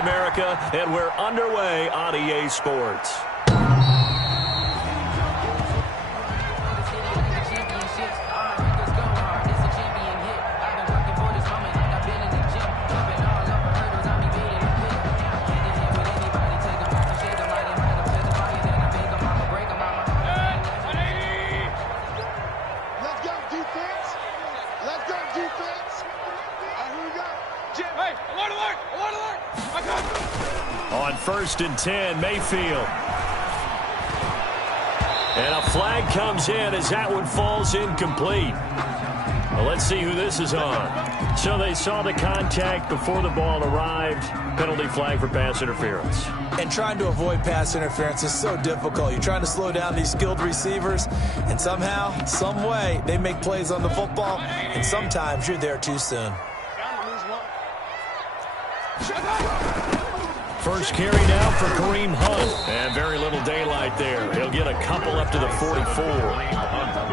America, and we're underway on EA Sports. On 1st and 10, Mayfield. And a flag comes in as that one falls incomplete. Well, let's see who this is on. So they saw the contact before the ball arrived. Penalty flag for pass interference. And trying to avoid pass interference is so difficult. You're trying to slow down these skilled receivers, and somehow, some way, they make plays on the football, and sometimes you're there too soon. First carry now for Kareem Hunt. And very little daylight there. He'll get a couple up to the 44.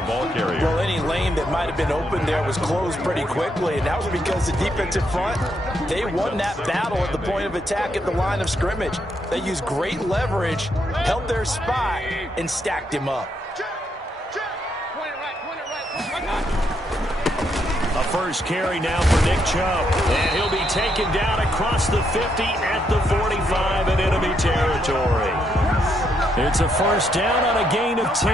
Ball carrier. Well, any lane that might have been open there was closed pretty quickly, and that was because the defensive front, they won that battle at the point of attack at the line of scrimmage. They used great leverage, held their spot, and stacked him up. A first carry now for Nick Chubb. And he'll be taken down across the 50 at the 45 in enemy territory. It's a first down on a gain of 10.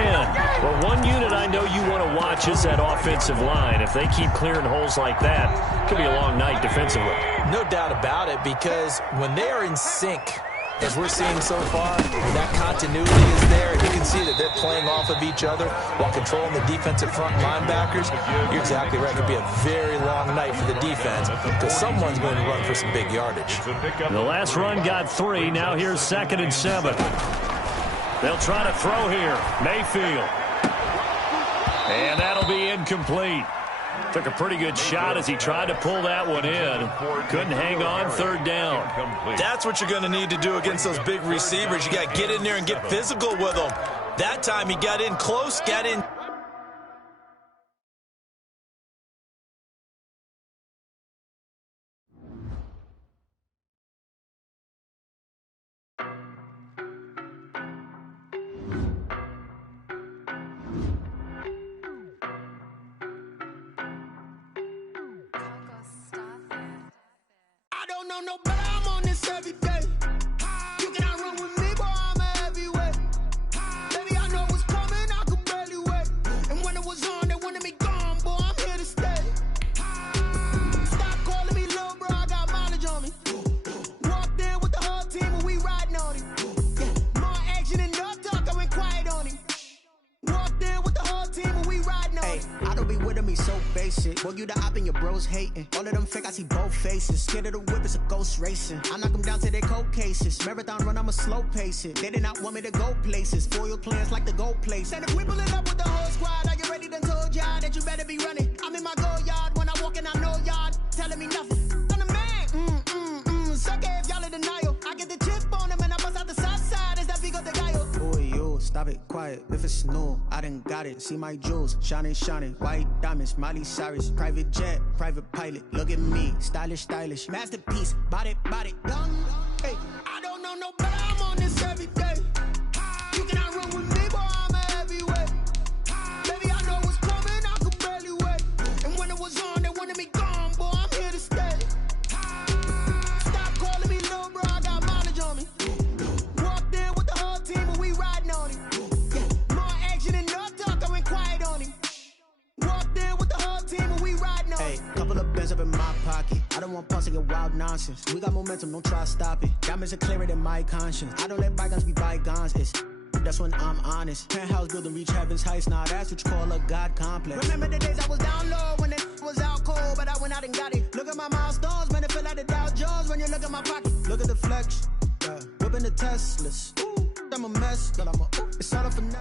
Well, one unit I know you want to watch is that offensive line. If they keep clearing holes like that, it could be a long night defensively. No doubt about it, because when they are in sync, as we're seeing so far, that continuity is there. You can see that they're playing off of each other while controlling the defensive front linebackers. You're exactly right. It could be a very long night for the defense because someone's going to run for some big yardage. The last run got 3. Now here's 2nd and 7. They'll try to throw here. Mayfield. And that'll be incomplete. Took a pretty good shot as he tried to pull that one in. Couldn't hang on. 3rd down. That's what you're going to need to do against those big receivers. You got to get in there and get physical with them. That time he got in close, got in. No, but I'm on this every day. You cannot run with me, boy, I'm a heavyweight. Baby, I know what's coming, I could barely wait. And when it was on, they wanted me gone, boy, I'm here to stay. Stop calling me little bro, I got mileage on me. Walked in with the whole team and we riding on him. Yeah, more action and no talk, I went quiet on him. Walked in with the whole team and we riding on him. I don't be with him, he's so basic. Boy, you the op and your bros hating. All of them fake, I see both faces. Scared of the whip, it's a ghost racing. I knock them down to their cold cases. Marathon run, I'ma slow pace it. They did not want me to go places. Foil plans like the gold place. And if we pulling up with the whole squad, I get ready to told y'all that you better be running. I'm in my go yard when I walk in, I know y'all telling me nothing. I'm the man, suck it if y'all in denial. I get the chip on them and I bust out the south side. Is that big of the guy? Boy, yo, stop it, quiet. If it's new, I done got it. See my jewels, shining, shining. White diamonds, Miley Cyrus. Private jet, private pilot. Look at me, stylish, stylish. Masterpiece, body, done. Hey, I don't know no better, I'm on this every day. You cannot run with me, boy, I'm a heavyweight. Baby, I know what's coming, I could barely wait. And when it was on, they wanted me gone, boy, I'm here to stay. Stop calling me little bro, I got mileage on me. Walked in with the whole team and we riding on him. Yeah, more action and no talk, I went quiet on him. Walked in with the whole team and we riding on him. hey, couple of bands up in my pocket. I don't want pause to get wild nonsense. We got momentum, don't try to stop it. Diamonds are clearer than my conscience. I don't let bygones be bygones. That's when I'm honest. Penthouse building, reach heaven's heights. Now that's what you call a God complex. Remember the days I was down low when it was out cold, but I went out and got it. Look at my milestones, man, it feel like the Dow Jones when you look at my pocket. Look at the flex, yeah. Whipping the Teslas. Ooh, I'm a mess, but it's all a finesse.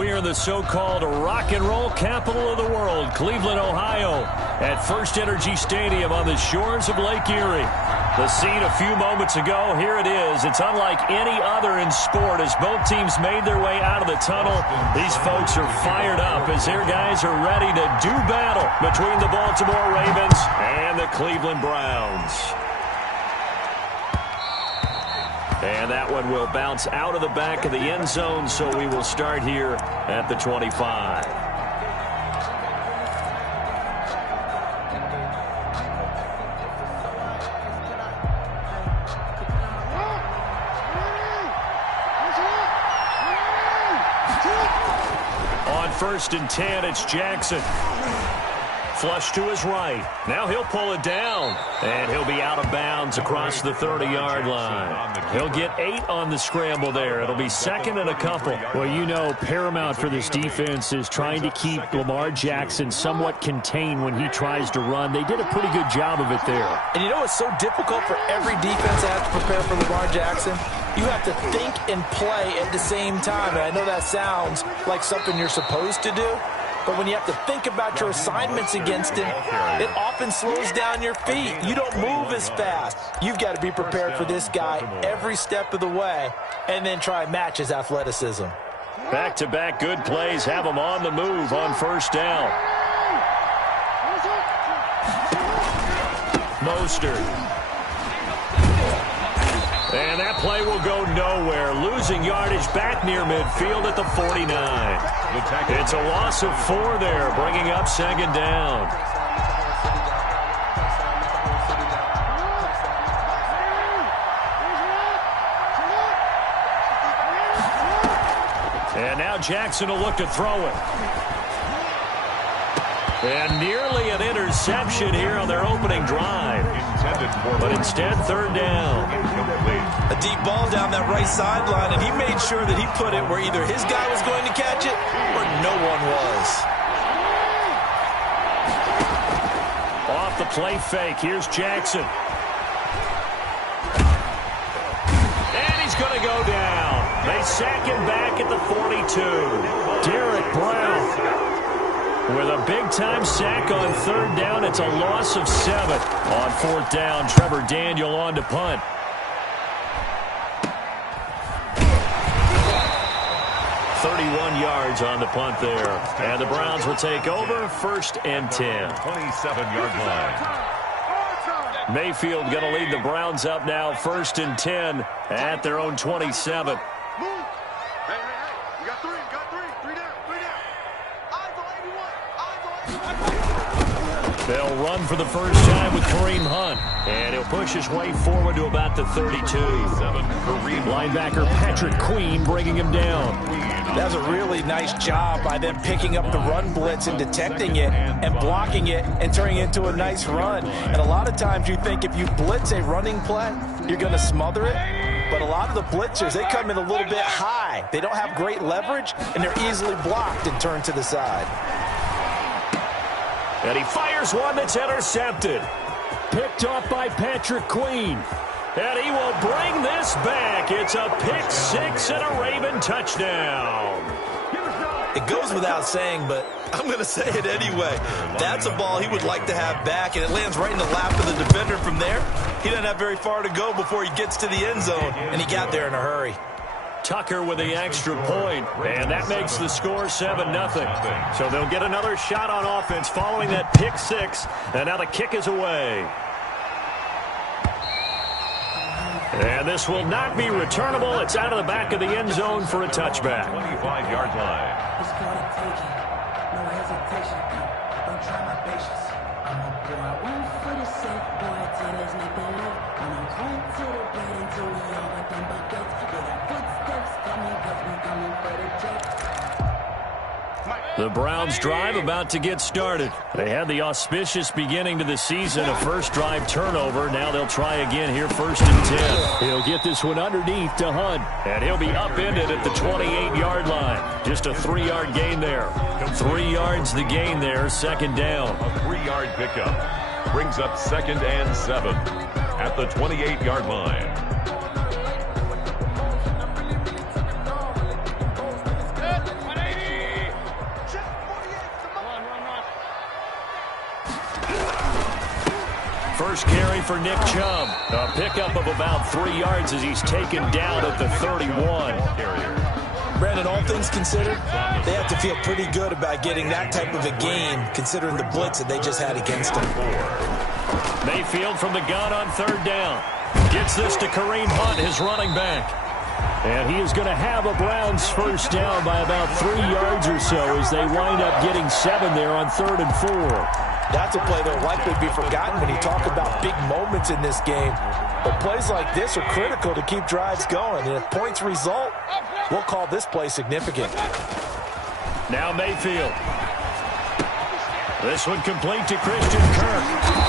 We are the so-called rock and roll capital of the world, Cleveland, Ohio, at First Energy Stadium on the shores of Lake Erie. The scene a few moments ago, here it is. It's unlike any other in sport as both teams made their way out of the tunnel. These folks are fired up as their guys are ready to do battle between the Baltimore Ravens and the Cleveland Browns. And that one will bounce out of the back of the end zone, so we will start here at the 25. On 1st and 10, it's Jackson. Flush to his right. Now he'll pull it down. And he'll be out of bounds across the 30-yard line. He'll get 8 on the scramble there. It'll be 2nd and a couple. Well, you know, paramount for this defense is trying to keep Lamar Jackson somewhat contained when he tries to run. They did a pretty good job of it there. And you know it's so difficult for every defense to have to prepare for Lamar Jackson? You have to think and play at the same time. And I know that sounds like something you're supposed to do. But when you have to think about your assignments against him, it often slows down your feet. You don't move as fast. You've got to be prepared for this guy every step of the way and then try and match his athleticism. Back-to-back good plays have him on the move on 1st down. Mostert. And that play will go nowhere. Losing yardage back near midfield at the 49. It's a loss of 4 there, bringing up 2nd down. And now Jackson will look to throw it. And nearly an interception here on their opening drive. But instead, 3rd down. A deep ball down that right sideline, and he made sure that he put it where either his guy was going to catch it or no one was. Off the play fake, here's Jackson. And he's going to go down. They sack him back at the 42. Derek Brown with a big-time sack on 3rd down. It's a loss of 7. On 4th down, Trevor Daniel on to punt. Yards on the punt there. And the Browns will take over 1st and 10. 27-yard line. Mayfield going to lead the Browns up now 1st and 10 at their own 27. They'll run for the first time with Kareem Hunt. And he'll push his way forward to about the 32. Linebacker Patrick Queen bringing him down. That was a really nice job by them picking up the run blitz and detecting it and blocking it and turning it into a nice run. And a lot of times you think if you blitz a running play, you're going to smother it. But a lot of the blitzers, they come in a little bit high. They don't have great leverage, and they're easily blocked and turned to the side. And he fires one that's intercepted. Picked off by Patrick Queen. And he will bring this back. It's a pick 6 and a Raven touchdown. It goes without saying, but I'm going to say it anyway. That's a ball he would like to have back, and it lands right in the lap of the defender from there. He doesn't have very far to go before he gets to the end zone, and he got there in a hurry. Tucker with the extra point, and that makes the score 7-0. So they'll get another shot on offense following that pick 6, and now the kick is away. And this will not be returnable. It's out of the back of the end zone for a touchback. 25-yard line. It's gonna take it. No hesitation. Don't try my patience. I'm a boy. One for the safe boy. Till there's nothing left. I'm a point to the bed until we all got them buckets. We got footsteps coming cause we coming for the check. The Browns drive about to get started. They had the auspicious beginning to the season, a first drive turnover. Now they'll try again here 1st and 10. He'll get this one underneath to Hunt. And he'll be upended at the 28-yard line. Just a 3-yard gain there. 3 yards the gain there, 2nd down. A 3-yard pickup brings up 2nd and 7 at the 28-yard line. First carry for Nick Chubb. A pickup of about 3 yards as he's taken down at the 31. Brandon, all things considered, they have to feel pretty good about getting that type of a gain, considering the blitz that they just had against them. Mayfield from the gun on 3rd down. Gets this to Kareem Hunt, his running back. And he is going to have a Browns first down by about 3 yards or so as they wind up getting 7 there on 3rd and 4. That's a play that will likely be forgotten when you talk about big moments in this game. But plays like this are critical to keep drives going. And if points result, we'll call this play significant. Now Mayfield. This one complete to Christian Kirk.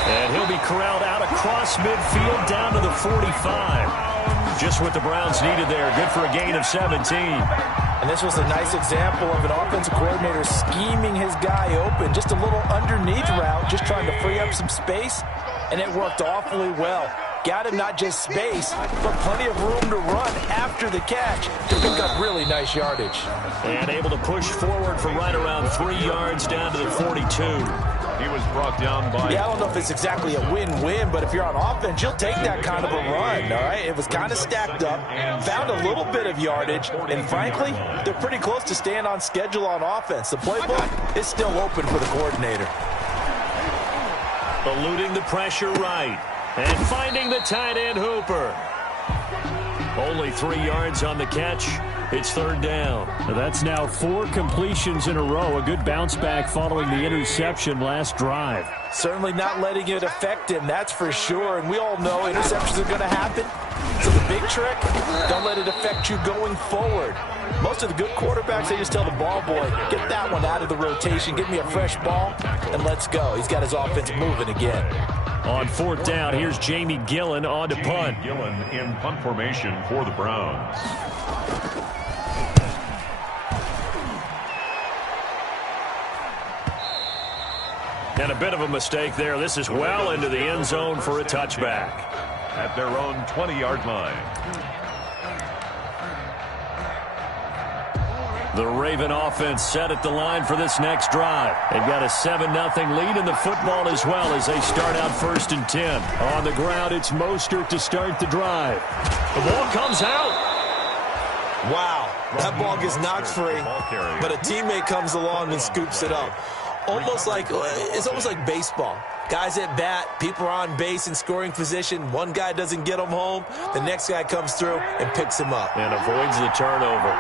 And he'll be corralled out across midfield down to the 45. Just what the Browns needed there. Good for a gain of 17. And this was a nice example of an offensive coordinator scheming his guy open. Just a little underneath route, just trying to free up some space. And it worked awfully well. Got him not just space, but plenty of room to run after the catch to pick up really nice yardage. And able to push forward for right around 3 yards down to the 42. He was brought down by... Yeah, I don't know if it's exactly a win-win, but if you're on offense, you'll take that kind of a run, all right? It was kind of stacked up, found a little bit of yardage, and frankly, they're pretty close to staying on schedule on offense. The playbook is still open for the coordinator. Eluding the pressure right. And finding the tight end Hooper. Only 3 yards on the catch. It's 3rd down. That's now 4 completions in a row. A good bounce back following the interception last drive. Certainly not letting it affect him, that's for sure. And we all know interceptions are going to happen. So the big trick, don't let it affect you going forward. Most of the good quarterbacks, they just tell the ball boy, get that one out of the rotation, get me a fresh ball, and let's go. He's got his offense moving again. On 4th down, here's Jamie Gillen on to punt. Gillen in punt formation for the Browns. And a bit of a mistake there. This is well into the end zone for a touchback. At their own 20-yard line. The Raven offense set at the line for this next drive. They've got a 7-0 lead in the football as well as they start out 1st and 10. On the ground, it's Mostert to start the drive. The ball comes out. Wow, that ball gets knocked free, but a teammate comes along and scoops it up. It's almost like baseball. Guys at bat, people are on base in scoring position. One guy doesn't get him home. The next guy comes through and picks him up. And avoids the turnover.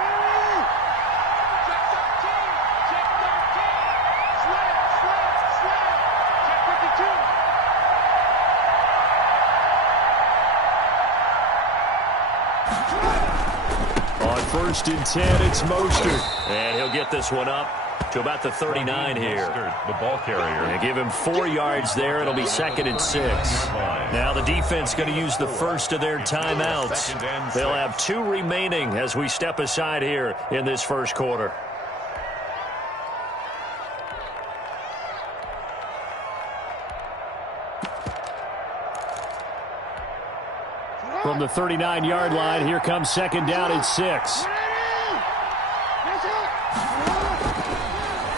On 1st and 10, it's Mostert. And he'll get this one up to about the 39 here. The ball carrier. And give him 4 yards there. It'll be 2nd and 6. Now the defense going to use the first of their timeouts. They'll have 2 remaining as we step aside here in this first quarter. From the 39-yard line, here comes 2nd down and 6.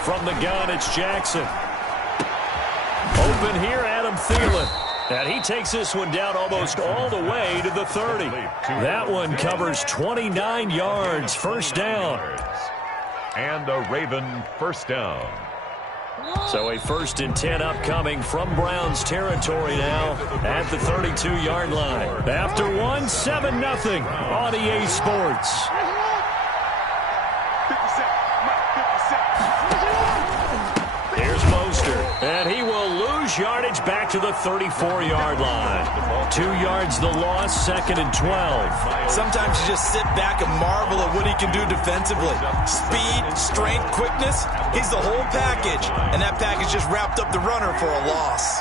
From the gun, it's Jackson. Open here, Adam Thielen. And he takes this one down almost all the way to the 30. That one covers 29 yards, 1st down. And a Raven first down. So a 1st and 10 upcoming from Browns territory now at the 32-yard line. After 7-0 on EA Sports. Here's Mostert, and he will lose yardage back to the 34-yard line. 2 yards the loss, 2nd and 12. Sometimes you just sit back and marvel at what he can do defensively. Speed, strength, quickness, he's the whole package. And that package just wrapped up the runner for a loss.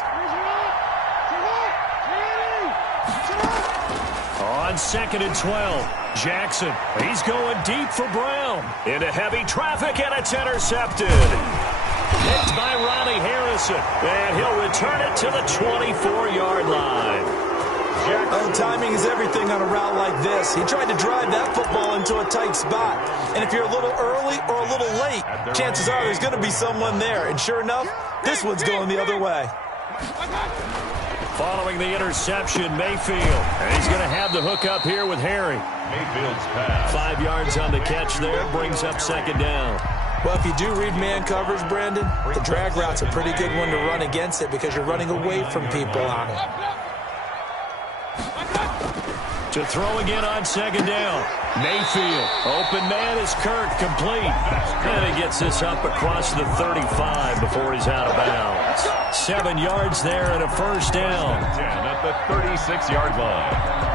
On 2nd and 12, Jackson, he's going deep for Brown. Into heavy traffic, and it's intercepted. Picked by Ronnie Harrison, and he'll return it to the 24-yard line. Oh, timing is everything on a route like this. He tried to drive that football into a tight spot. And if you're a little early or a little late, chances are there's going to be someone there. And sure enough, this one's going the other way. Following the interception, Mayfield. And he's going to have the hook up here with Harry. Mayfield's pass. 5 yards on the catch there, brings up 2nd down. Well, if you do read man coverage, Brandon, the drag route's a pretty good one to run against it because you're running away from people on it. To throw again on second down. Mayfield. Open man is Kirk, complete. And he gets this up across the 35 before he's out of bounds. 7 yards there and a first down. 10 at the 36-yard line.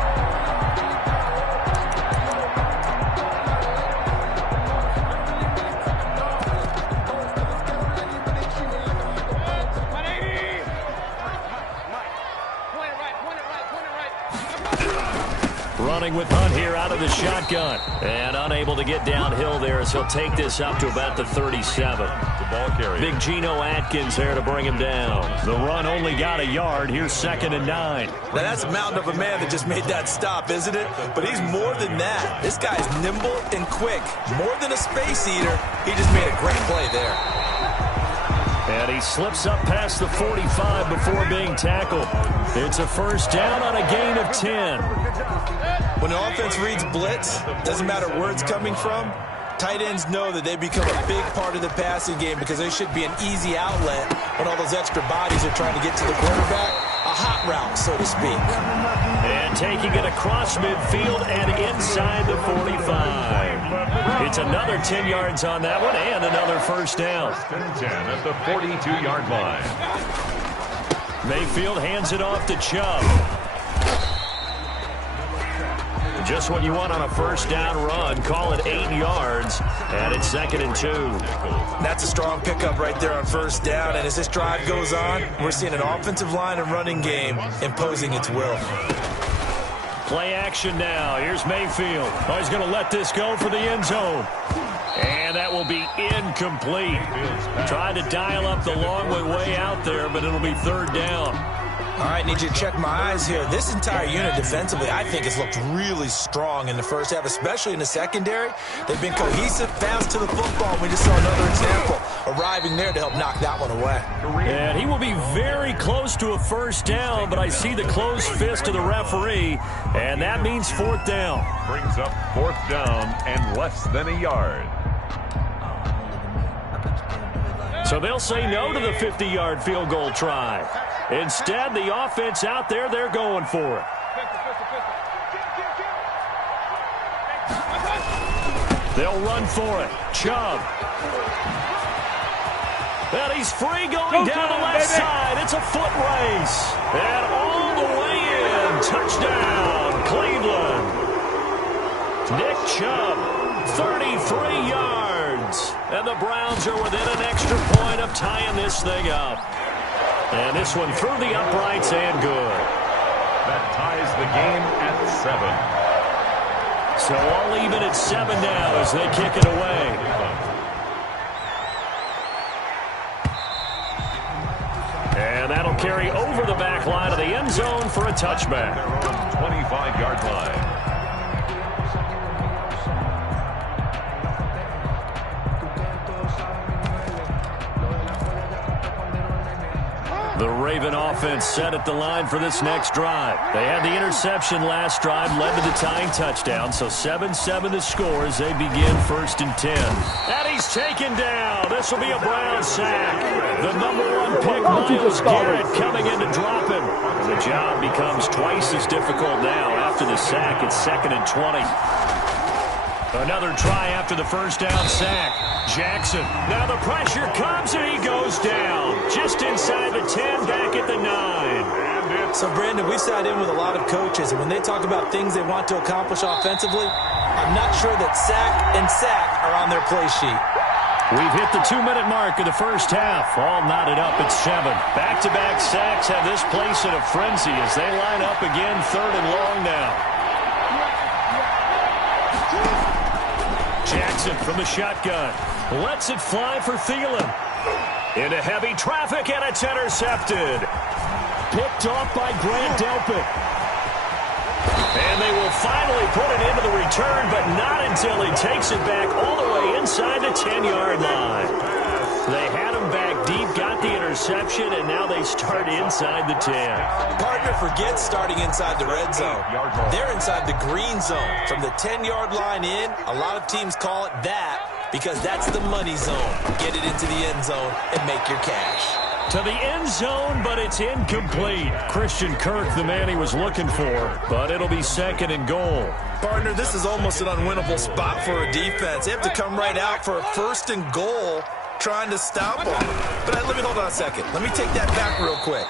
Running with Hunt here out of the shotgun. And unable to get downhill there as he'll take this up to about the 37. The ball carrier. Big Geno Atkins there to bring him down. The run only got a yard. Here's 2nd and 9. Now, that's a mountain of a man that just made that stop, isn't it? But he's more than that. This guy's nimble and quick. More than a space eater. He just made a great play there. And he slips up past the 45 before being tackled. It's a first down on a gain of 10. When the offense reads blitz, doesn't matter where it's coming from, tight ends know that they become a big part of the passing game because they should be an easy outlet when all those extra bodies are trying to get to the quarterback. A hot route, so to speak. And taking it across midfield and inside the 45. It's another 10 yards on that one and another first down. 10 at the 42-yard line. Mayfield hands it off to Chubb. Just what you want on a first down run. Call it 8 yards, and it's 2nd and 2. That's a strong pickup right there on first down, and as this drive goes on, we're seeing an offensive line and running game imposing its will. Play action now. Here's Mayfield. Oh, he's going to let this go for the end zone. And that will be incomplete. Trying to dial up the long way out there, but it'll be 3rd down. All right, need you to check my eyes here. This entire unit defensively, I think, has looked really strong in the first half, especially in the secondary. They've been cohesive, fast to the football. We just saw another example arriving there to help knock that one away. And he will be very close to a first down, but I see the closed fist of the referee, and that means 4th down. Brings up 4th down and less than a yard. So they'll say no to the 50-yard field goal try. Instead, the offense out there, they're going for it. They'll run for it. Chubb. And he's free going down the left side. It's a foot race. And all the way in. Touchdown, Cleveland. Nick Chubb, 33 yards. And the Browns are within an extra point of tying this thing up. And this one through the uprights and good. That ties the game at 7. So all even at 7 now as they kick it away. And that'll carry over the back line of the end zone for a touchback. 25-yard line. The Raven offense set at the line for this next drive. They had the interception last drive, led to the tying touchdown, so 7-7 the score as they begin 1st and 10. And he's taken down. This will be a Brown sack. The #1 pick, Myles Garrett, coming in to drop him. The job becomes twice as difficult now after the sack. It's 2nd and 20. Another try after the first down sack. Jackson. Now the pressure comes and he goes down. Just inside the 10, back at the 9. So, Brandon, we've sat in with a lot of coaches, and when they talk about things they want to accomplish offensively, I'm not sure that sack and sack are on their play sheet. We've hit the 2-minute mark of the first half. All knotted up at 7. Back-to-back sacks have this place in a frenzy as they line up again 3rd and long now. Jackson from the shotgun. Lets it fly for Thielen. Into heavy traffic, and it's intercepted. Picked off by Grant Delpit. And they will finally put it into the return, but not until he takes it back all the way inside the 10-yard line. They had him back deep, got the interception, and now they start inside the 10. Partner forgets starting inside the red zone. They're inside the green zone. From the 10-yard line in, a lot of teams call it that because that's the money zone. Get it into the end zone and make your cash. To the end zone, but it's incomplete. Christian Kirk, the man he was looking for, but it'll be 2nd and goal. Partner, this is almost an unwinnable spot for a defense. They have to come right out for a 1st and goal trying to stop them. But let me hold on a second. Let me take that back real quick.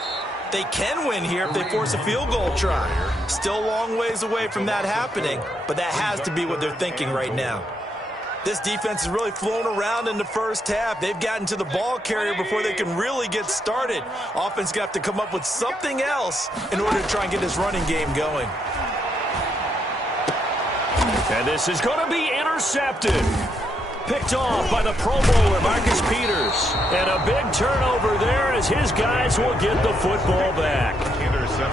They can win here if they force a field goal try. Still a long ways away from that happening, but that has to be what they're thinking right now. This defense has really flown around in the first half. They've gotten to the ball carrier before they can really get started. Offense going to have to come up with something else in order to try and get this running game going. And this is going to be intercepted. Picked off by the Pro Bowler, Marcus Peters. And a big turnover there as his guys will get the football back.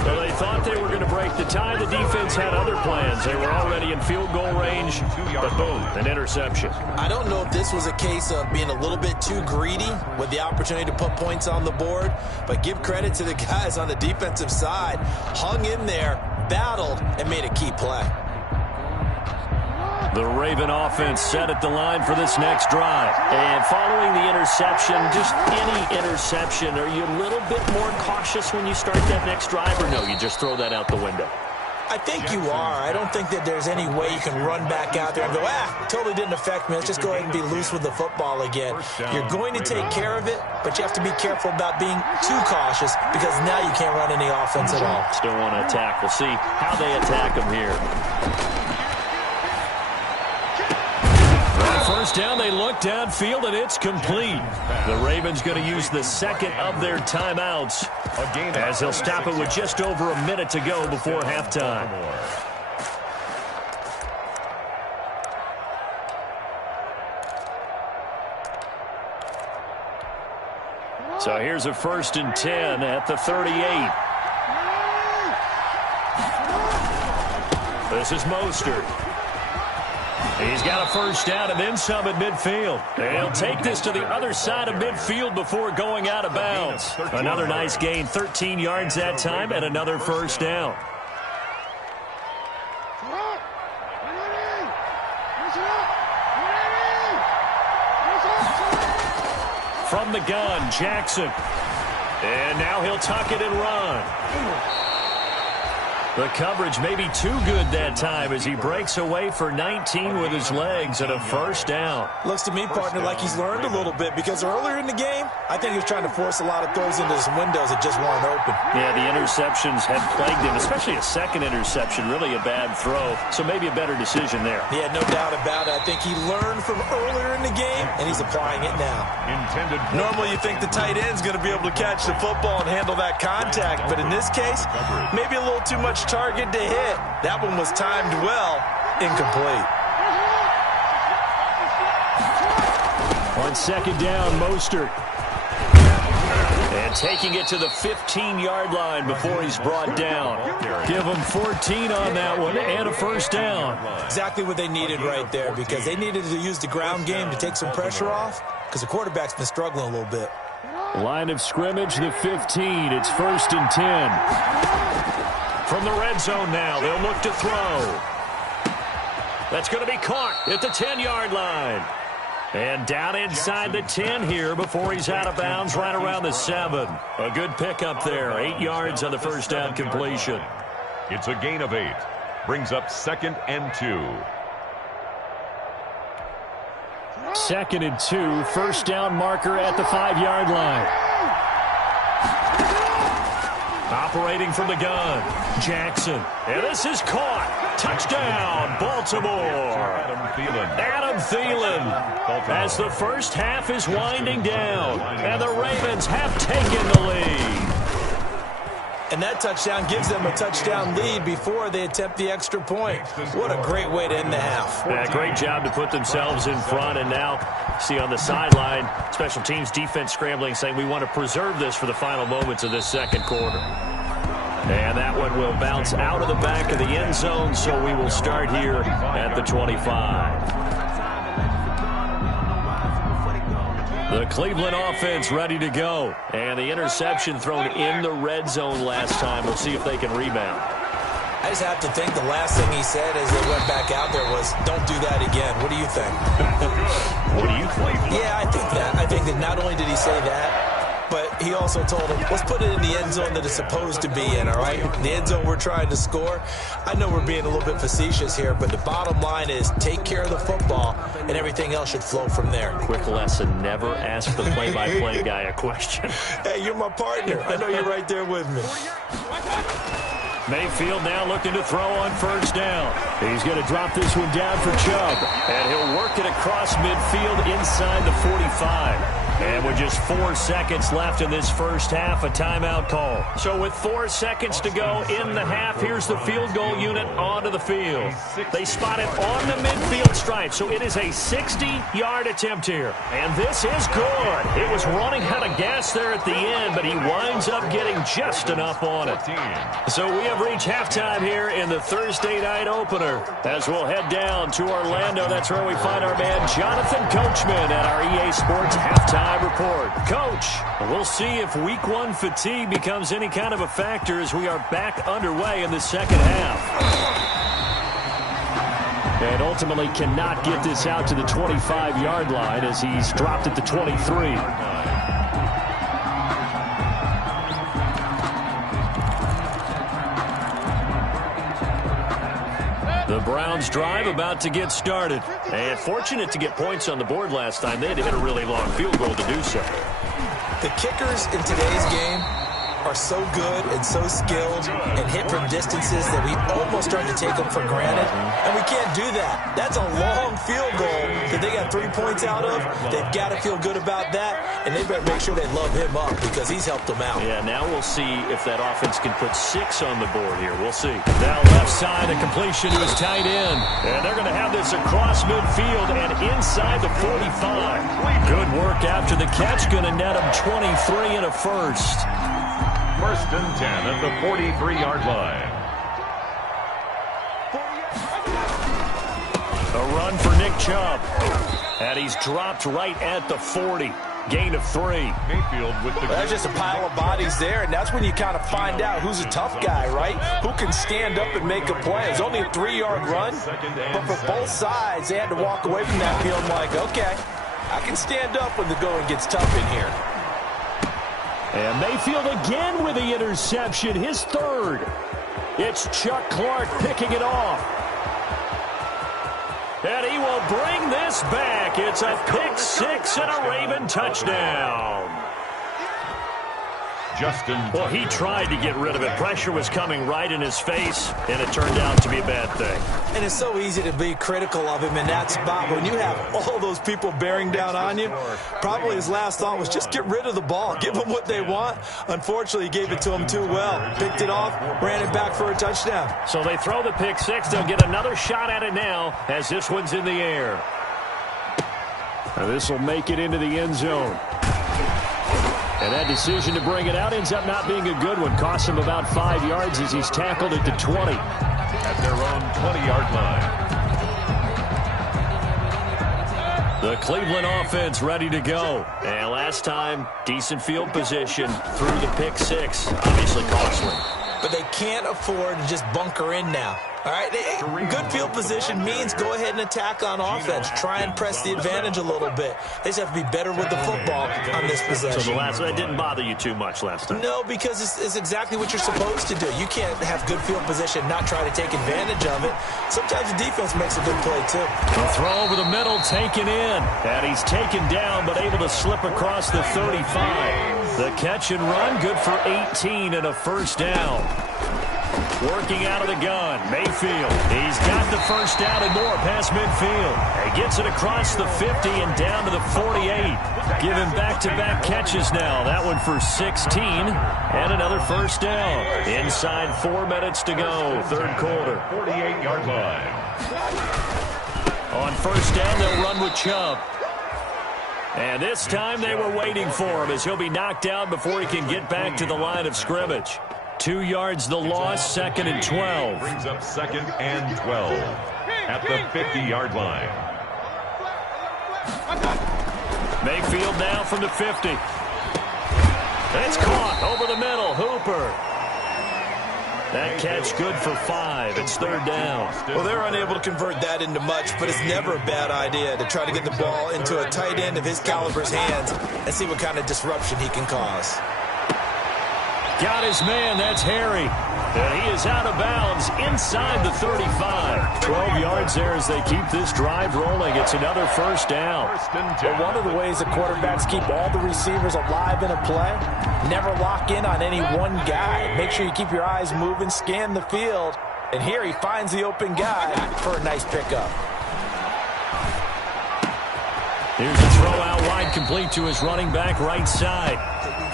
So they thought they were going to break the tie. The defense had other plans. They were already in field goal range, but boom, an interception. I don't know if this was a case of being a little bit too greedy with the opportunity to put points on the board, but give credit to the guys on the defensive side. Hung in there, battled, and made a key play. The Raven offense set at the line for this next drive. And following the interception, just any interception, are you a little bit more cautious when you start that next drive, or no, you just throw that out the window? I think you are. I don't think that there's any way you can run back out there and go, totally didn't affect me. Let's just go ahead and be loose with the football again. You're going to take care of it, but you have to be careful about being too cautious because now you can't run any offense at all. Still want to attack. We'll see how they attack them here. First down, they look downfield, and it's complete. The Ravens going to use the 2nd of their timeouts as they'll stop it with just over a minute to go before halftime. So here's a 1st and 10 at the 38. This is Mostert. He's got a 1st down and then some at midfield. He'll take this to the other side of midfield before going out of bounds. Another nice gain, 13 yards that time, and another 1st down. From the gun, Jackson. And now he'll tuck it and run. The coverage may be too good that time as he breaks away for 19 with his legs and a 1st down. Looks to me, partner, like he's learned a little bit because earlier in the game, I think he was trying to force a lot of throws into some windows that just weren't open. Yeah, the interceptions had plagued him, especially a 2nd interception, really a bad throw. So maybe a better decision there. Yeah, no doubt about it. I think he learned from earlier in the game, and he's applying it now. Normally you think the tight end's going to be able to catch the football and handle that contact, but in this case, maybe a little too much target to hit. That one was timed well, incomplete. On 2nd down, Mostert. And taking it to the 15-yard line before he's brought down. Give him 14 on that one and a 1st down. Exactly what they needed right there because they needed to use the ground game to take some pressure off because the quarterback's been struggling a little bit. Line of scrimmage, the 15. It's 1st and 10. From the red zone now, they'll look to throw. That's going to be caught at the 10-yard line. And down inside the 10 here before he's out of bounds right around the 7. A good pickup there, 8 yards on the 1st down completion. It's a gain of 8. Brings up 2nd and 2. 2nd and 2, 1st down marker at the 5-yard line. Operating from the gun, Jackson. And this is caught. Touchdown, Baltimore. Adam Thielen. As the first half is winding down, and the Ravens have taken the lead. And that touchdown gives them a touchdown lead before they attempt the extra point. What a great way to end the half. Yeah, great job to put themselves in front. And now, see on the sideline, special teams defense scrambling, saying we want to preserve this for the final moments of this 2nd quarter. And that one will bounce out of the back of the end zone, so we will start here at the 25. The Cleveland offense ready to go. And the interception thrown in the red zone last time. We'll see if they can rebound. I just have to think the last thing he said as they went back out there was, don't do that again. What do you think? What do you think? Yeah, I think that. I think that not only did he say that, but he also told him, let's put it in the end zone that it's supposed to be in, all right? The end zone we're trying to score. I know we're being a little bit facetious here, but the bottom line is take care of the football, and everything else should flow from there. Quick lesson, never ask the play-by-play guy a question. Hey, you're my partner. I know you're right there with me. Mayfield now looking to throw on first down. He's going to drop this one down for Chubb. And he'll work it across midfield inside the 45. And with just 4 seconds left in this first half, a timeout call. So with 4 seconds to go in the half, here's the field goal unit onto the field. They spot it on the midfield stripe, so it is a 60-yard attempt here. And this is good. It was running out of gas there at the end, but he winds up getting just enough on it. So we have reached halftime here in the Thursday night opener. As we'll head down to Orlando, that's where we find our man Jonathan Coachman at our EA Sports halftime report. Coach, we'll see if week 1 fatigue becomes any kind of a factor as we are back underway in the second half. And ultimately cannot get this out to the 25-yard line as he's dropped at the 23. The Browns drive about to get started. And fortunate to get points on the board last time. They had to hit a really long field goal to do so. The kickers in today's game are so good and so skilled and hit from distances that we almost start to take them for granted. And we can't do that. That's a long field goal that they got 3 points out of. They've got to feel good about that, and they better make sure they love him up because he's helped them out. Yeah, now we'll see if that offense can put 6 on the board here. We'll see. Now left side, a completion to his tight end. And they're going to have this across midfield and inside the 45. Good work after the catch. Going to net him 23 and a first. First and 10 at the 43-yard line. A run for Nick Chubb. And he's dropped right at the 40. Gain of 3. Mayfield with the... That's just a pile of bodies there, and that's when you kind of find out who's a tough guy, right? Who can stand up and make a play. It's only a 3-yard run, but for both sides, they had to walk away from that feeling like, okay, I can stand up when the going gets tough in here. And Mayfield again with the interception, his third. It's Chuck Clark picking it off. And he will bring this back. It's a pick 6 and a Raven touchdown. Well, he tried to get rid of it. Pressure was coming right in his face, and it turned out to be a bad thing. And it's so easy to be critical of him in that spot. When you have all those people bearing down on you, probably his last thought was just get rid of the ball. Give them what they want. Unfortunately, he gave it to them too well. Picked it off, ran it back for a touchdown. So they throw the pick 6. They'll get another shot at it now as this one's in the air. Now this will make it into the end zone. And that decision to bring it out ends up not being a good one. Costs him about 5 yards as he's tackled at the 20. At their own 20-yard line. The Cleveland offense ready to go. And last time, decent field position through the pick 6. Obviously costly. But they can't afford to just bunker in now. All right, good field position means go ahead and attack on offense. Try and press the advantage a little bit. They just have to be better with the football on this possession. So that didn't bother you too much last time? No, because it's exactly what you're supposed to do. You can't have good field position, not try to take advantage of it. Sometimes the defense makes a good play, too. The throw over the middle, taken in. And he's taken down, but able to slip across the 35. The catch and run, good for 18 and a first down. Working out of the gun, Mayfield. He's got the first down and more past midfield. He gets it across the 50 and down to the 48. Giving back-to-back catches now. That one for 16 and another first down. Inside 4 minutes to go, third quarter. 48-yard line. On first down, they'll run with Chubb. And this time they were waiting for him as he'll be knocked down before he can get back to the line of scrimmage. 2 yards the loss, second and 12. Brings up second and 12 at the 50-yard line. Mayfield now from the 50. It's caught over the middle. Hooper. That catch good for 5. It's third down. Well, they're unable to convert that into much, but it's never a bad idea to try to get the ball into a tight end of his caliber's hands and see what kind of disruption he can cause. Got his man. That's Harry. And he is out of bounds inside the 35. 12 yards there as they keep this drive rolling. It's another first down. Well, one of the ways the quarterbacks keep all the receivers alive in a play, never lock in on any one guy. Make sure you keep your eyes moving, scan the field. And here he finds the open guy for a nice pickup. Here's a throw out wide, complete to his running back right side.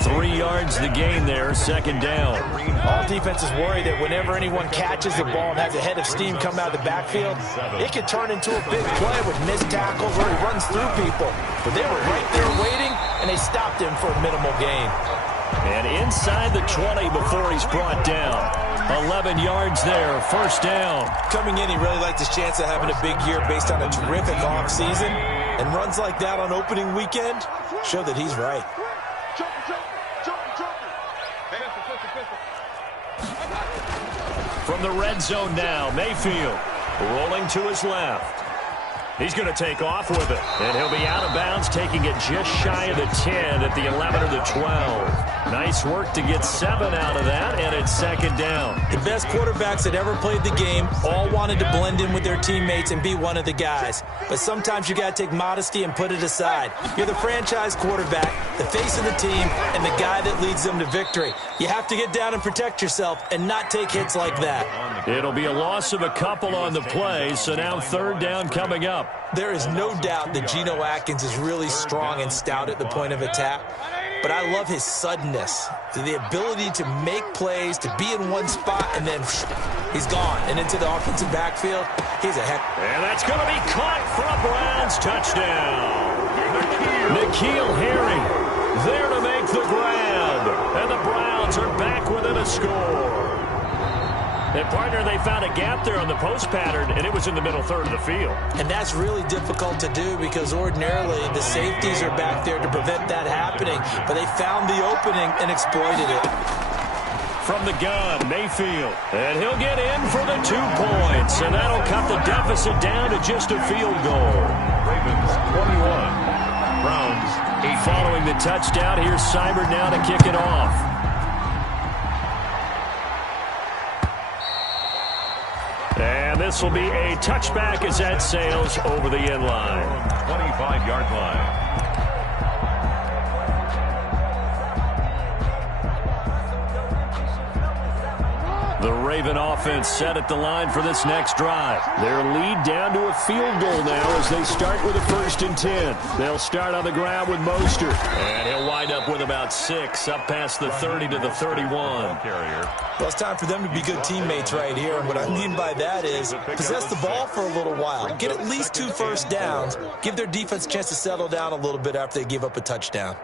3 yards the gain there, second down. All defenses worry that whenever anyone catches the ball and has a head of steam come out of the backfield, it can turn into a big play with missed tackles where he runs through people. But they were right there waiting, and they stopped him for a minimal gain. And inside the 20 before he's brought down. 11 yards there, first down. Coming in, he really liked his chance of having a big year based on a terrific offseason. And runs like that on opening weekend show that he's right. From the red zone now, Mayfield rolling to his left. He's going to take off with it, and he'll be out of bounds, taking it just shy of the 10 at the 11 or the 12. Nice work to get 7 out of that, and it's second down. The best quarterbacks that ever played the game all wanted to blend in with their teammates and be one of the guys. But sometimes you got to take modesty and put it aside. You're the franchise quarterback, the face of the team, and the guy that leads them to victory. You have to get down and protect yourself and not take hits like that. It'll be a loss of a couple on the play, so now third down coming up. There is no doubt that Geno Atkins is really strong and stout at the point of attack, but I love his suddenness, the ability to make plays, to be in one spot, and then he's gone. And into the offensive backfield, he's a heck. And that's going to be caught for a Browns touchdown. N'Keal Harry there to make the grab, and the Browns are back within a score. And partner, they found a gap there on the post pattern, and it was in the middle third of the field. And that's really difficult to do because ordinarily the safeties are back there to prevent that happening. But they found the opening and exploited it. From the gun, Mayfield. And he'll get in for the 2 points. And that'll cut the deficit down to just a field goal. Ravens 21, Browns 8. Following the touchdown, here's Seibert now to kick it off. And this will be a touchback as that sails over the end line. 25-yard line. The Raven offense set at the line for this next drive. Their lead down to a field goal now as they start with a 1st and 10. They'll start on the ground with Mostert. And he'll wind up with about 6 up past the 30 to the 31. Well, it's time for them to be good teammates right here. And what I mean by that is possess the ball for a little while. Get at least 2 first downs. Give their defense a chance to settle down a little bit after they give up a touchdown.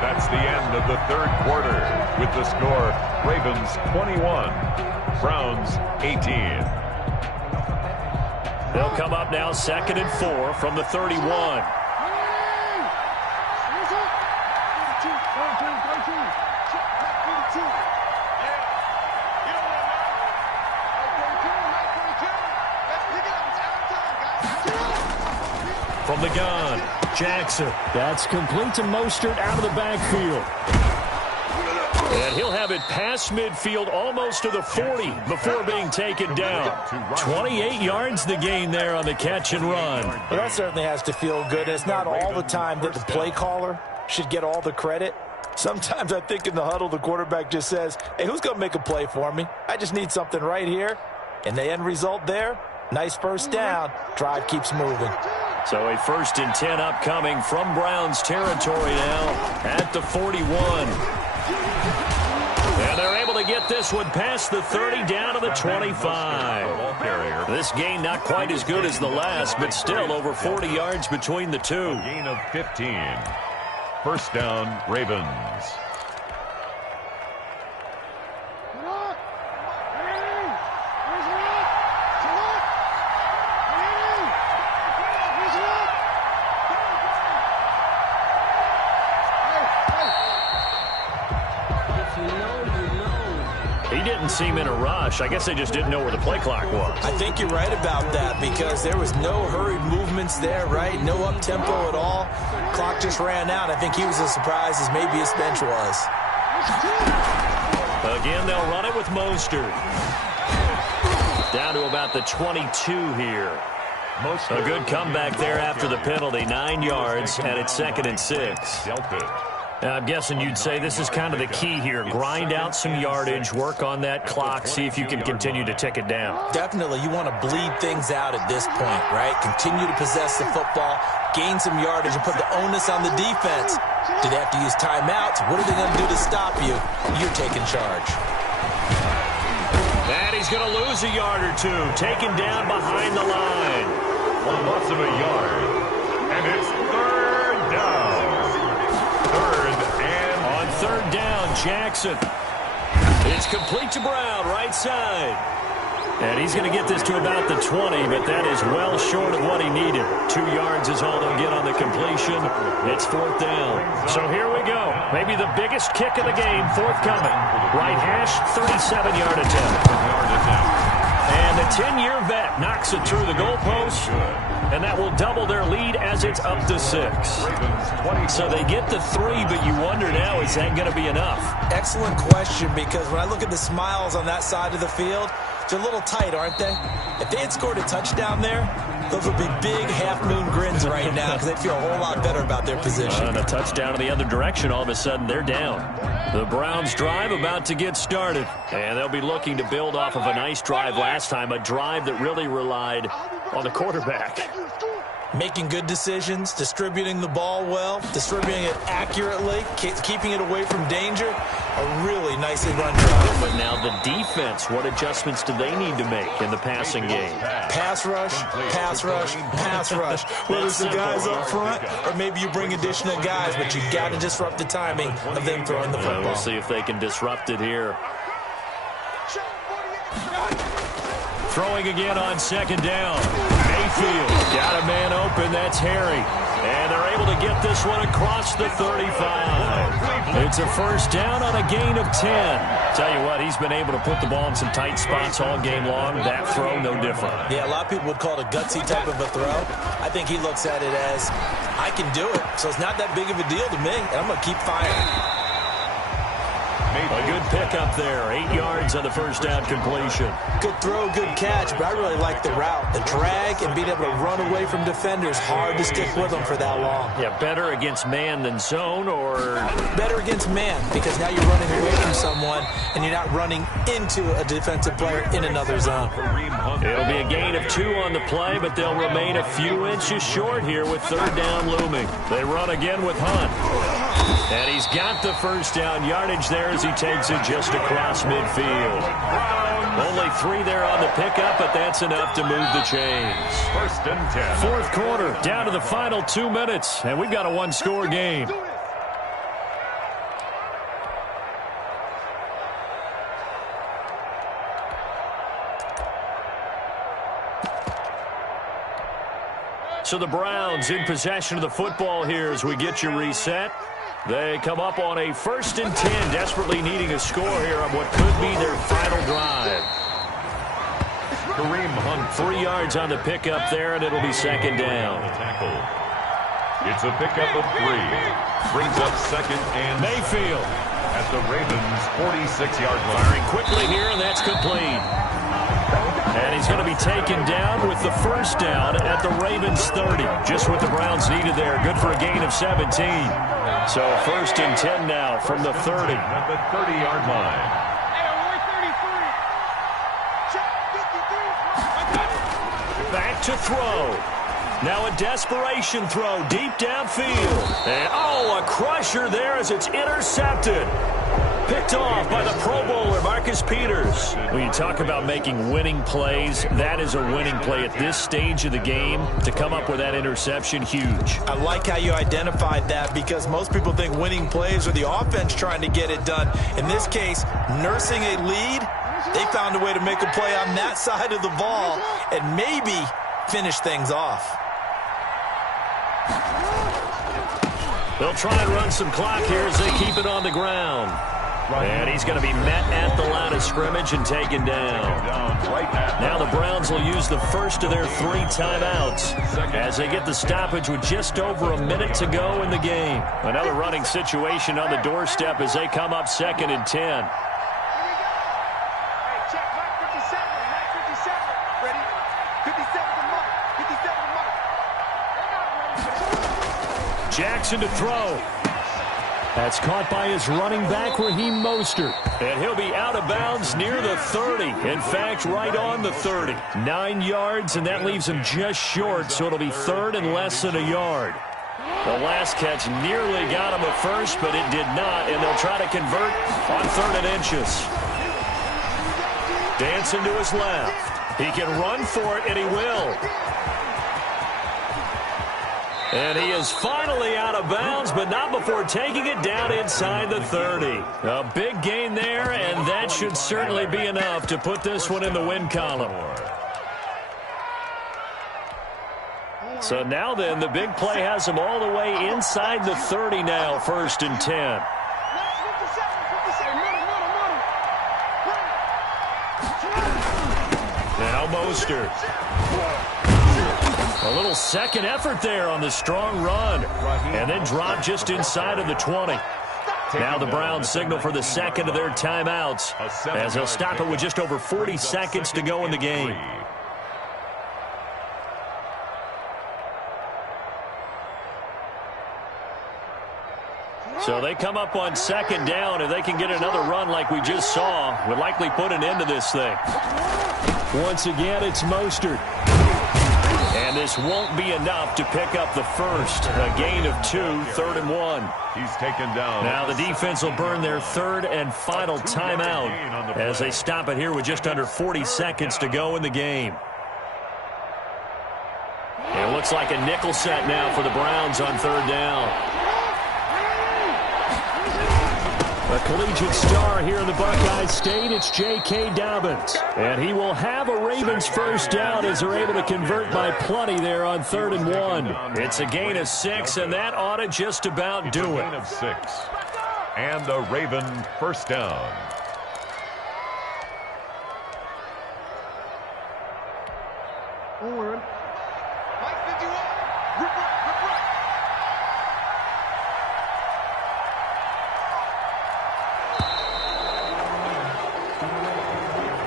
That's the end of the third quarter with the score Ravens 21, Browns 18. They'll come up now 2nd and 4 from the 31. From the gun, Jackson. That's complete to Mostert out of the backfield. And he'll have it past midfield almost to the 40 before being taken down. 28 yards the gain there on the catch and run. Well, that certainly has to feel good. It's not all the time that the play caller should get all the credit. Sometimes I think in the huddle the quarterback just says, hey, who's going to make a play for me? I just need something right here. And the end result there, nice first down. Drive keeps moving. So a 1st and 10 upcoming from Browns territory now at the 41. And they're able to get this one past the 30 down to the 25. This gain not quite as good as the last, but still over 40 yards between the two. Gain of 15. First down, Ravens. seem in a rush. I guess they just didn't know where the play clock was. I think you're right about that because there was no hurried movements there, right? No up-tempo at all. Clock just ran out. I think he was as surprised as maybe his bench was. Again, they'll run it with Mostert. Down to about the 22 here. A good comeback there after the penalty. 9 yards, and it's 2nd and 6. I'm guessing you'd say this is kind of the key here. Grind out some yardage, work on that clock, see if you can continue to tick it down. Definitely. You want to bleed things out at this point, right? Continue to possess the football, gain some yardage, and put the onus on the defense. Do they have to use timeouts? What are they going to do to stop you? You're taking charge. And he's going to lose a yard or two. Taken down behind the line. A loss of a yard. And it's 3rd down. 3rd and on 3rd down, Jackson. It's complete to Brown, right side. And he's going to get this to about the 20, but that is well short of what he needed. 2 yards is all they'll get on the completion. It's 4th down. So here we go. Maybe the biggest kick of the game forthcoming. Right hash, 37-yard attempt. And the 10-year vet knocks it through the goalpost. And that will double their lead as it's up to 6. So they get the 3, but you wonder now, is that going to be enough? Excellent question, because when I look at the smiles on that side of the field, they're a little tight, aren't they? If they had scored a touchdown there, those would be big half-moon grins right now because they feel a whole lot better about their position. And a touchdown in the other direction, all of a sudden they're down. The Browns drive about to get started, and they'll be looking to build off of a nice drive last time, a drive that really relied on the quarterback. Making good decisions, distributing the ball well, distributing it accurately, keeping it away from danger. A really nicely run drive. But now the defense, what adjustments do they need to make in the passing game? Pass rush, pass rush, pass rush. Whether it's the guys up front or maybe you bring additional guys, but you got to disrupt the timing of them throwing the football. We'll see if they can disrupt it here. Throwing again on 2nd down. Mayfield got a man open. That's Harry. And they're able to get this one across the 35. It's a 1st down on a gain of 10. Tell you what, he's been able to put the ball in some tight spots all game long. That throw, no different. Yeah, a lot of people would call it a gutsy type of a throw. I think he looks at it as, I can do it, so it's not that big of a deal to me, and I'm going to keep firing. A good pickup there. 8 yards on the 1st down completion. Good throw, good catch, but I really like the route. The drag and being able to run away from defenders, hard to stick with them for that long. Yeah, better against man than zone, or? Better against man, because now you're running away from someone and you're not running into a defensive player in another zone. It'll be a gain of 2 on the play, but they'll remain a few inches short here with 3rd down looming. They run again with Hunt. And he's got the 1st down yardage there as he takes it just across midfield. Only 3 there on the pickup, but that's enough to move the chains. 1st and 10. 4th quarter, down to the final 2 minutes, and we've got a 1-score game. So the Browns in possession of the football here as we get you reset. They come up on a 1st and 10, desperately needing a score here on what could be their final drive. Kareem Hunt. 3 yards on the pickup there, and it'll be 2nd down. It's a pickup of 3. Brings up 2nd and Mayfield at the Ravens' 46-yard line. firing quickly here, and that's complete. And he's going to be taken down with the 1st down at the Ravens' 30. Just what the Browns needed there. Good for a gain of 17. So 1st and 10 now from the 30. At the 30-yard line. Back to throw. Now a desperation throw deep downfield. And, oh, a crusher there as it's intercepted. Picked off by the Pro Bowler, Marcus Peters. When you talk about making winning plays, that is a winning play at this stage of the game. To come up with that interception, huge. I like how you identified that because most people think winning plays are the offense trying to get it done. In this case, nursing a lead, they found a way to make a play on that side of the ball and maybe finish things off. They'll try and run some clock here as they keep it on the ground. And he's going to be met at the line of scrimmage and taken down. Now the Browns will use the first of their 3 timeouts as they get the stoppage with just over a minute to go in the game. Another running situation on the doorstep as they come up 2nd and 10. Jackson to throw. That's caught by his running back, Raheem Mostert. And he'll be out of bounds near the 30. In fact, right on the 30. 9 yards, and that leaves him just short, so it'll be 3rd and less than a yard. The last catch nearly got him a first, but it did not, and they'll try to convert on 3rd and inches. Dancing to his left. He can run for it, and he will. And he is finally out of bounds, but not before taking it down inside the 30. A big gain there, and that should certainly be enough to put this one in the win column. So now then, the big play has him all the way inside the 30 now, 1st and 10. Now Mostert. A little second effort there on the strong run. And then drop just inside of the 20. Now the Browns signal for the 2nd of their timeouts as they'll stop it with just over 40 seconds to go in the game. So they come up on 2nd down. If they can get another run like we just saw, would likely put an end to this thing. Once again, it's Mostert. And this won't be enough to pick up the first. A gain of 2, 3rd and 1. He's taken down. Now the defense will burn their 3rd and final timeout as they stop it here with just under 40 seconds to go in the game. It looks like a nickel set now for the Browns on 3rd down. A collegiate star here in the Buckeye State, it's J.K. Dobbins. And he will have a Ravens first down as they're able to convert by plenty there on 3rd and 1. It's a gain of 6, and that ought to just about do it. Gain of 6. And a Raven first down.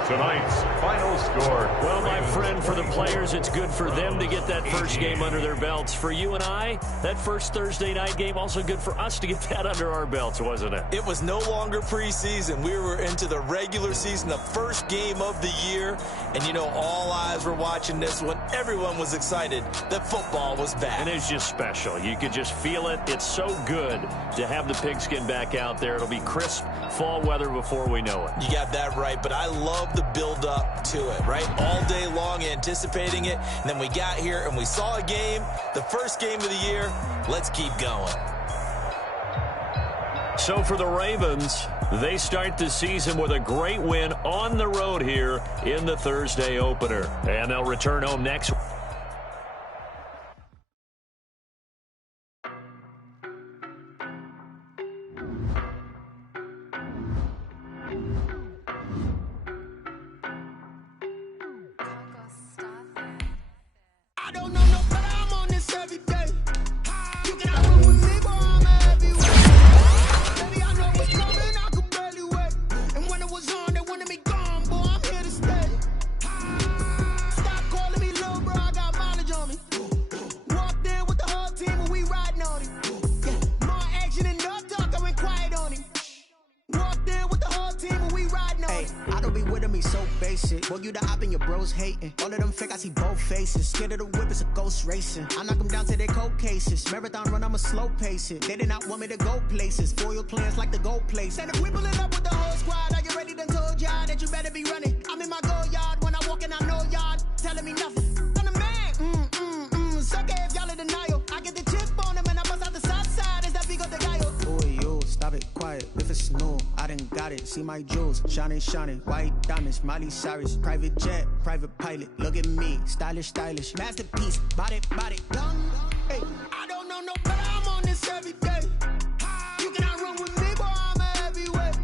Tonight's final score. Well, my friend, for the players, it's good for them to get that first game under their belts. For you and I, that first Thursday night game, also good for us to get that under our belts, wasn't it? It was no longer preseason. We were into the regular season, the first game of the year. And, you know, all eyes were watching this one. Everyone was excited that football was back. And it's just special. You could just feel it. It's so good to have the pigskin back out there. It'll be crisp fall weather before we know it. You got that right, but I love the build-up to it, right? All day long anticipating it, and then we got here and we saw a game, the first game of the year. Let's keep going. So for the Ravens, they start the season with a great win on the road here in the Thursday opener. And they'll return home next week. I don't know no better, I'm on this every day. You cannot run with me, boy, I'm everywhere. Baby, I know what's coming, I could barely wait. And when it was on, they wanted me gone, boy, I'm here to stay. Stop calling me little bro, I got mileage on me. Walked in with the whole team and we riding on him. Yeah, more action and no talk, I went quiet on him. Walked in with the whole team and we riding on him. I don't be with him, he's so basic. Boy, you the op and your bros hating. All of them fake, I see both faces. Scared of the whip, it's a ghost racing. I knock them down to their cold cases. Marathon run, I'ma slow pace it. They did not want me to go places. Foil plans like the gold place. And if we pulling up with the whole squad, I get ready to told y'all that you better be running. I'm in my go yard when I walk in, I know y'all telling me nothing. I'm the man, sucker if y'all in denial. I get the chip on them and I bust out the south side. Is that big of the guy? Boy, yo, stop it, quiet. If it's snow, I done got it. See my jewels, shining, shining. White diamonds, Miley Cyrus. Private jet, private pilot. Look at me, stylish, stylish. Masterpiece, body, done. Hey, I don't know no better, I'm on this every day. You cannot run with me, boy, I'm a heavyweight.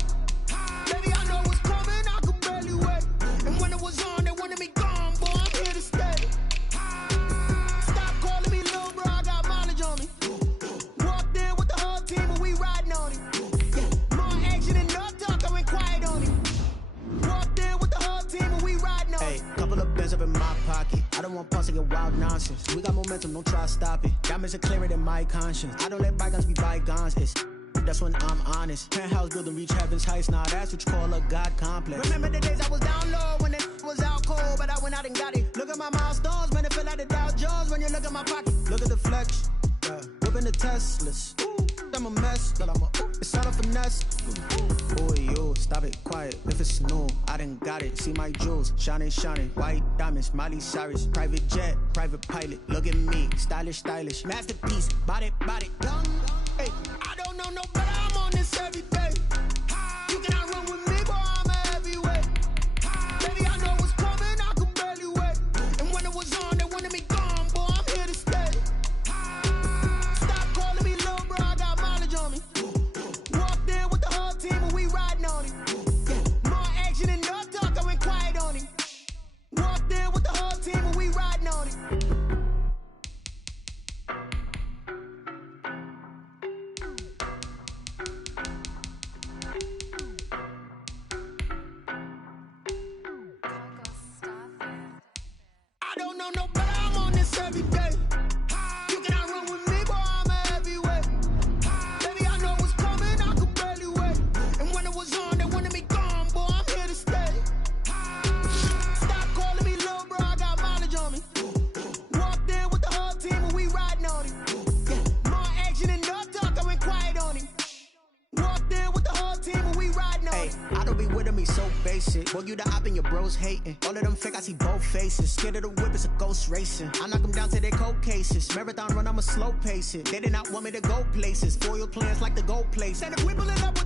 Couple of bands up in my pocket. I don't want pause to get wild nonsense. We got momentum, don't try to stop it. Diamonds are clearer than my conscience. I don't let bygones be bygones. It's that's when I'm honest. Penthouse building reach heaven's heights. Now that's what you call a God complex. Remember the days I was down low when it was out cold, but I went out and got it. Look at my milestones, man, it feel like the Dow Jones when you look at my pocket. Look at the flex, yeah. Whipping the Teslas. I'm a mess, but it's all a finesse. Boy, you, stop it, quiet. If it's new, I done got it. See my jewels, shining, shining. White diamonds, Miley Cyrus. Private jet, private pilot. Look at me, stylish, stylish. Masterpiece, body, body. Hey, I don't know no better. I'm on this every day. You cannot run with me, boy, I'm a heavyweight. Baby, I know what's coming, I could barely wait. And when it was on, they wanted me gone, boy, I'm here to stay. Stop calling me little bro, I got mileage on me. Walked in with the whole team and we riding on it. Yeah, more action and no talk, I went quiet on it. Walked in with the whole team and we riding on it. I don't know no better, I'm on this every day. You cannot run with me, boy, I'm a heavyweight. Baby, I know what's coming, I could barely wait. And when it was on, they wanted me gone, boy, I'm here to stay. Stop calling me little bro, I got mileage on me. Walked in with the whole team and we riding on it. Yeah, more action and no talk, I went quiet on it. Walked in with the whole team and we riding on it. I don't be with me so basic. Boy, you the op and your bros hating. All of them fake, I see both faces. Scared of the whip, it's a ghost racing. I knock them down to their cold cases. Marathon run, I'ma slow pace it. They did not want me to go places. Foil plans like the gold place. And if we pull it up,